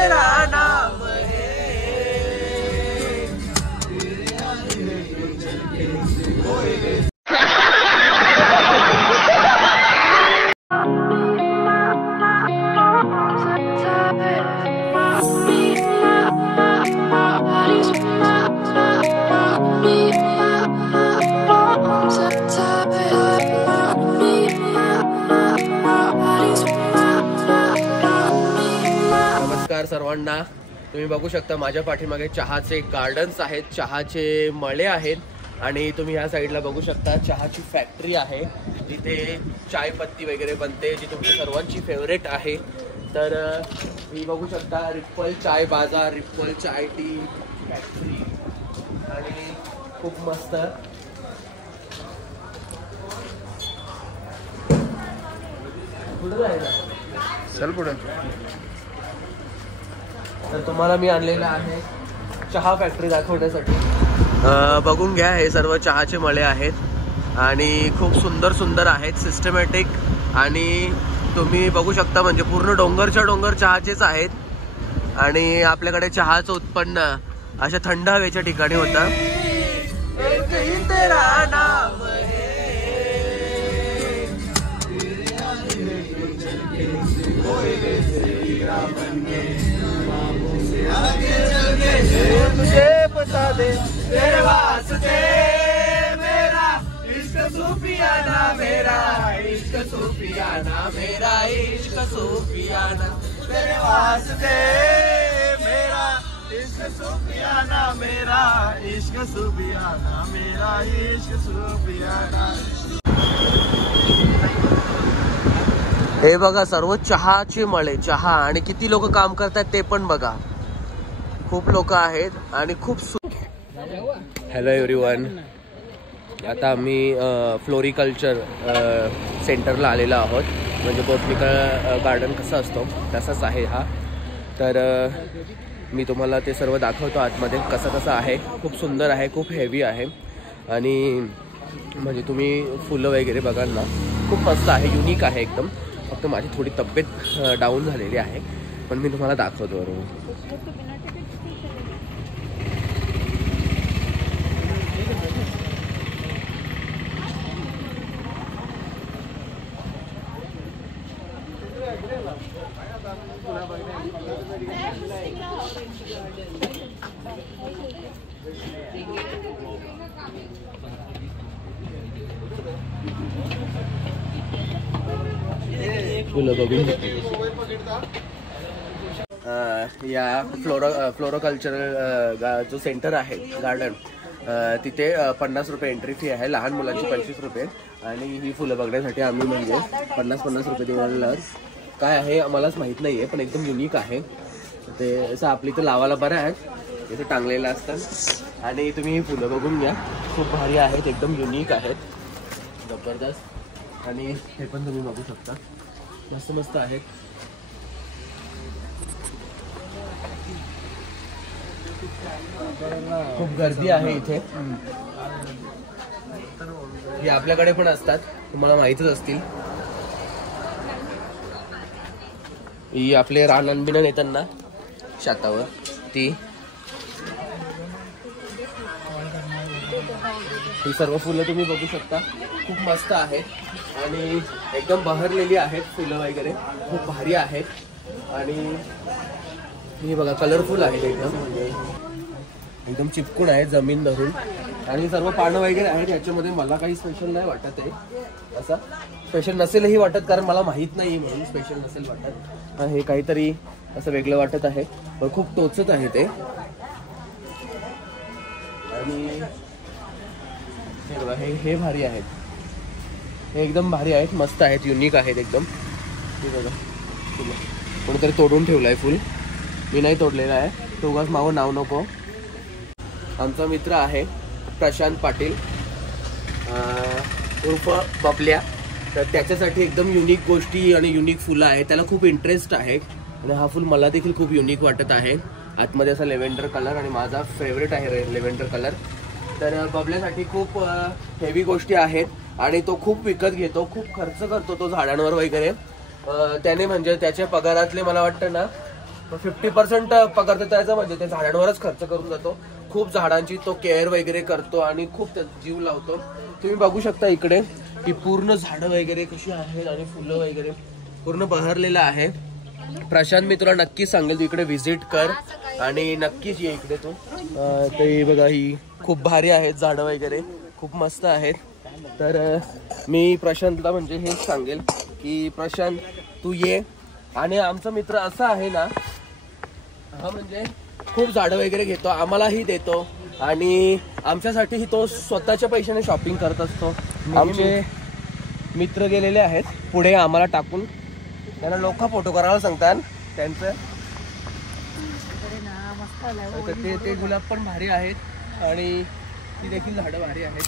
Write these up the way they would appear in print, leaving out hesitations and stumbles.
तेरा नाम है। नमस्कार सर्वांना, तुम्ही बघू शकता माझ्या पाठीमागे चहाचे गार्डन्स आहेत, चहाचे मळे आहेत आणि तुम्ही ह्या साईडला बघू शकता चहाची फॅक्टरी आहे जिथे चाय पत्ती वगैरे बनते, जी तुमच्या सर्वांची फेवरेट आहे। तर तुम्ही बघू शकता रिप्पल चाय बाजार, रिप्पल चाय टी फॅक्टरी आणि खूप मस्त पुढे जायला चल पुढे। तर तुम्हाला मी आणलेला आहे चहा फॅक्टरी दाखवण्यासाठी। बघून घ्या, हे सर्व चहाचे मळे आहेत आणि खूप सुंदर सुंदर आहेत, सिस्टमॅटिक आणि तुम्ही बघू शकता म्हणजे पूर्ण डोंगरच्या डोंगर चहाचेच आहेत आणि आपल्याकडे चहाचं उत्पन्न अशा थंड हवेच्या ठिकाणी होतं। तुझे बता दे तेरे वास्ते मेरा इश्क सूफियाना, मेरा इश्क सूफियाना, मेरा इश्क सूफियाना, तेरे वास्ते मेरा इश्क सूफियाना, मेरा इश्क सूफियाना, मेरा इश्क सूफियाना। हे बघा सर्व चहाचे मळे, चहा आणि किती लोक काम करतात ते पण बघा, खूप लोक आहेत आणि खूप हॅलो एव्हरीवन, आता आम्ही फ्लोरिकल्चर सेंटरला आलेलो आहोत, म्हणजे बॉटनिकल गार्डन कसा असतो तसाच आहे हा। तर मी तुम्हाला ते सर्व दाखवतो आतमध्ये कसं कसं आहे, खूप सुंदर आहे, खूप हेवी आहे आणि म्हणजे तुम्ही फुलं वगैरे बघाल ना, खूप मस्त आहे, युनिक आहे एकदम। फक्त माझी थोडी तब्येत डाऊन झालेली आहे, पण मी तुम्हाला दाखवतो बरोबर। फुलं बघून या फ्लोरोकल्चरल जो सेंटर आहे गार्डन, तिथे 50 रुपये एंट्री फी आहे, लहान मुलांची 25 रुपये आणि ही फुलं बघण्यासाठी आम्ही म्हणजे 50 रुपये देऊन काय आहे आम्हालाच माहीत नाही आहे, पण एकदम युनिक आहे ते। असं आपली तर लावायला बरं आहे, इथे टांगलेलं असतं आणि तुम्ही ही फुलं बघून घ्या, खूप भारी आहेत, एकदम युनिक आहेत, जबरदस्त। आणि हे पण तुम्ही बघू शकता, मस्त मस्त आहेत। खूप गर्दी आहे इथे, हे आपल्याकडे पण असतात, तुम्हाला माहितच असतील। ही आपले रानन बिनन येतात ना शेतावर, ती ही सर्व फुलं तुम्ही बघू शकता, खूप मस्त आहेत आणि एकदम बहरलेली आहेत फुलं वगैरे, खूप भारी आहेत आणि ही बघा कलरफुल आहेत, एकदम चिपकून आहे जमीन धरून आणि सर्व पानं वगैरे आहेत याच्यामध्ये। मला काही स्पेशल नाही वाटत आहे, असं स्पेशल नसेलही वाटत, कारण मला माहित नाही म्हणून स्पेशल नसेल वाटत। हे काहीतरी असं वेगळं वाटत आहे, पण खूप टोचत आहे ते। आणि हे बघा, हे भारी आहेत, हे एकदम भारी आहेत, मस्त आहेत, युनिक आहेत एकदम। हे बघा कोणीतरी तोडून ठेवलं आहे फुल, मी नाही तोडलेलं आहे, तो उगाच मावं नाव नको। आमचा मित्र आहे प्रशांत पाटील उर्फ बबल्या, तर त्याच्यासाठी एकदम युनिक गोष्टी आणि युनिक फुलं आहेत, त्याला खूप इंटरेस्ट आहे आणि हा फुल मला देखील खूप युनिक वाटत आहे। आतमध्ये असा लेव्हेंडर कलर आणि माझा फेवरेट आहे लेव्हेंडर कलर। तर बबल्यासाठी खूप हेवी गोष्टी आहेत आणि तो खूप विकत घेतो, खूप खर्च करतो तो झाडांवर वगैरे। त्याने म्हणजे त्याच्या पगारातले मला वाटतं ना 50% पगार त्याचा म्हणजे त्या झाडांवरच खर्च करून जातो. खूप झाडांची तो केअर वगैरे करतो आणि खूप जीव लावतो. तुम्ही बघू शकता इकडे की पूर्ण झाडं वगैरे कशी आहेत आणि फुलं वगैरे पूर्ण बहरलेलं आहे. प्रशांत मी तुला नक्की सांगेल तू इकडे व्हिजिट कर आणि नक्कीच ये इकडे तू. ते बघा ही खूप भारी आहेत झाडं वगैरे, खूप मस्त आहेत. तर मी प्रशांतला म्हणजे हेच सांगेल की प्रशांत तू ये. आणि आमचा मित्र असा आहे ना, हा म्हणजे खूप झाडं वगैरे घेतो, आम्हालाही देतो आणि आमच्यासाठीही तो स्वतःच्या पैशाने शॉपिंग करत असतो. आमचे मित्र गेलेले आहेत पुढे आम्हाला टाकून, त्यांना लोक फोटो करायला सांगतात त्यांचं. ते गुलाब पण भारी आहेत आणि ती देखील झाडं भारी आहेत.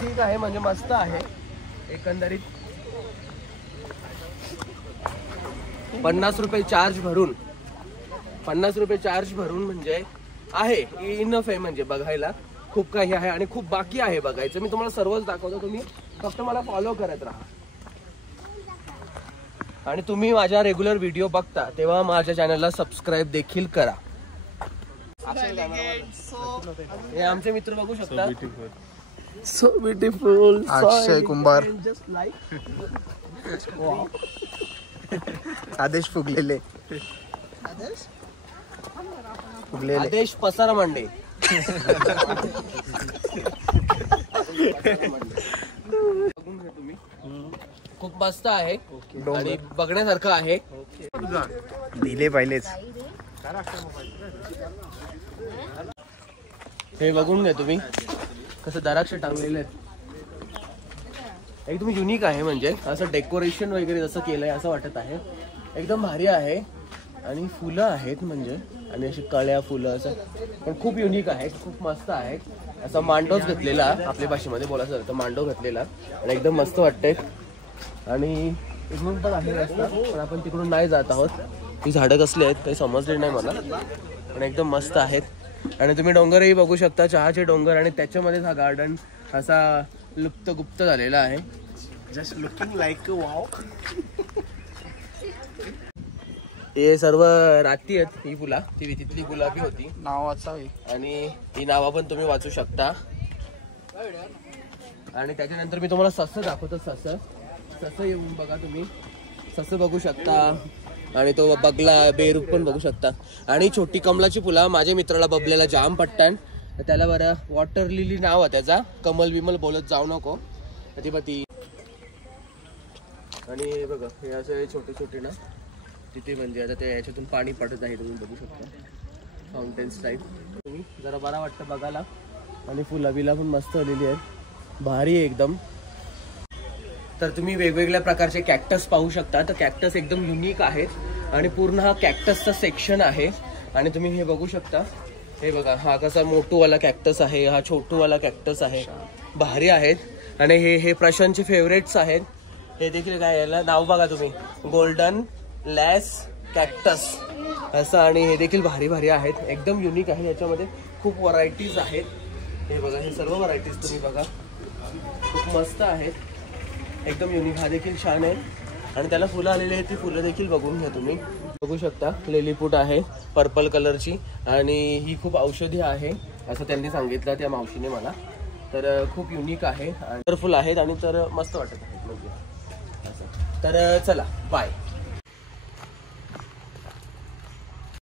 ठीक आहे म्हणजे मस्त आहे एकंदरीत. 50 रुपये चार्ज भरून म्हणजे आहे इनफ आहे. म्हणजे बघायला खूप काही आहे आणि खूप बाकी आहे बघायचं. मी तुम्हाला सर्वच दाखवतो, तुम्ही फक्त मला फॉलो करत राहा. आणि तुम्ही माझ्या रेग्युलर व्हिडिओ बघता तेव्हा माझ्या चॅनलला सबस्क्राईब देखील करा. हे आमचे मित्र बघू शकता. सो ब्युटिफुल अक्षय कुंभार, आदेश फुगलेले, आदेश पसारा मांडे. तुम्ही खूप मस्त आहे आणि बघण्यासारखं आहे. दिले पाहिलेच. हे बघून घ्या तुम्ही कसं द्राक्ष टांगलेले आहेत. एकदम युनिक आहे. म्हणजे असं डेकोरेशन वगैरे जसं केलंय असं वाटत आहे. एकदम भारी आहे आणि फुलं आहेत म्हणजे आणि अशी कळ्या फुलं असं पण खूप युनिक आहेत, खूप मस्त आहेत. असा मांडोच घेतलेला आपल्या भाषेमध्ये बोलायचं झालं तर मांडो घातलेला आणि एकदम मस्त वाटतंय. आणि इकडून पण आहे रस्ता पण आपण तिकडून नाही जात आहोत. ही झाडं कसली आहेत काही समजले नाही मला पण एकदम मस्त आहेत. आणि तुम्ही डोंगरही बघू शकता, चहाचे डोंगर आणि त्याच्यामध्येच हा गार्डन असा लुप्तगुप्त झालेला आहे. Just looking like wow. हे सर्व राती आहेत. ही फुला ती तिथली गुलाबी होती नाव वाचावी आणि ही नावा पण तुम्ही वाचू शकता. आणि त्याच्यानंतर मी तुम्हाला सस दाखवतो. सस येऊन बघा तुम्ही, सस बघू शकता आणि तो बगला बेरूप पण बघू शकता. आणि छोटी कमलाची फुला माझ्या मित्राला बबल्याला जाम पट्टन, त्याला बरं वॉटर लिली नाव आहे त्याचा. कमल विमल बोलत जाऊ नको ती. आणि बघा हे असे छोटे छोटे ना तिथे म्हणजे आता ते याच्यातून पाणी पडत आहे तुम्ही बघू शकता. फाउंटेन्स टाईप तुम्ही जरा बरा वाटतं बघायला. आणि फुलं बिला पण मस्त आलेली आहेत, भारी एकदम. तर तुम्ही वेगवेगळ्या प्रकारचे कॅक्टस पाहू शकता. तर कॅक्टस एकदम युनिक आहेत आणि पूर्ण हा कॅक्टसचा सेक्शन आहे. आणि तुम्ही हे बघू शकता. हे बघा हा कसा मोठूवाला कॅक्टस आहे, हा छोटूवाला कॅक्टस आहे, भारी आहेत. आणि हे प्रशांतचे फेवरेट्स आहेत. हे देखील काय याला नाव बघा तुम्ही, गोल्डन लॅस कॅक्टस असं. आणि हे देखील भारी भारी आहेत, एकदम युनिक आहे. याच्यामध्ये खूप व्हरायटीज आहेत. हे बघा हे सर्व व्हरायटीज तुम्ही बघा, खूप मस्त आहेत, एकदम युनिक. हा देखील छान आहे आणि त्याला फुलं आलेली आहेत. ती फुलं देखील बघून घ्या तुम्ही. बघू शकता लिलीपूट आहे पर्पल कलरची आणि ही खूप औषधी आहे असं त्यांनी सांगितलं त्या मावशीने मला. तर खूप युनिक आहे, कलरफुल आहेत आणि तर मस्त वाटत आहे म्हणजे असं. तर चला बाय.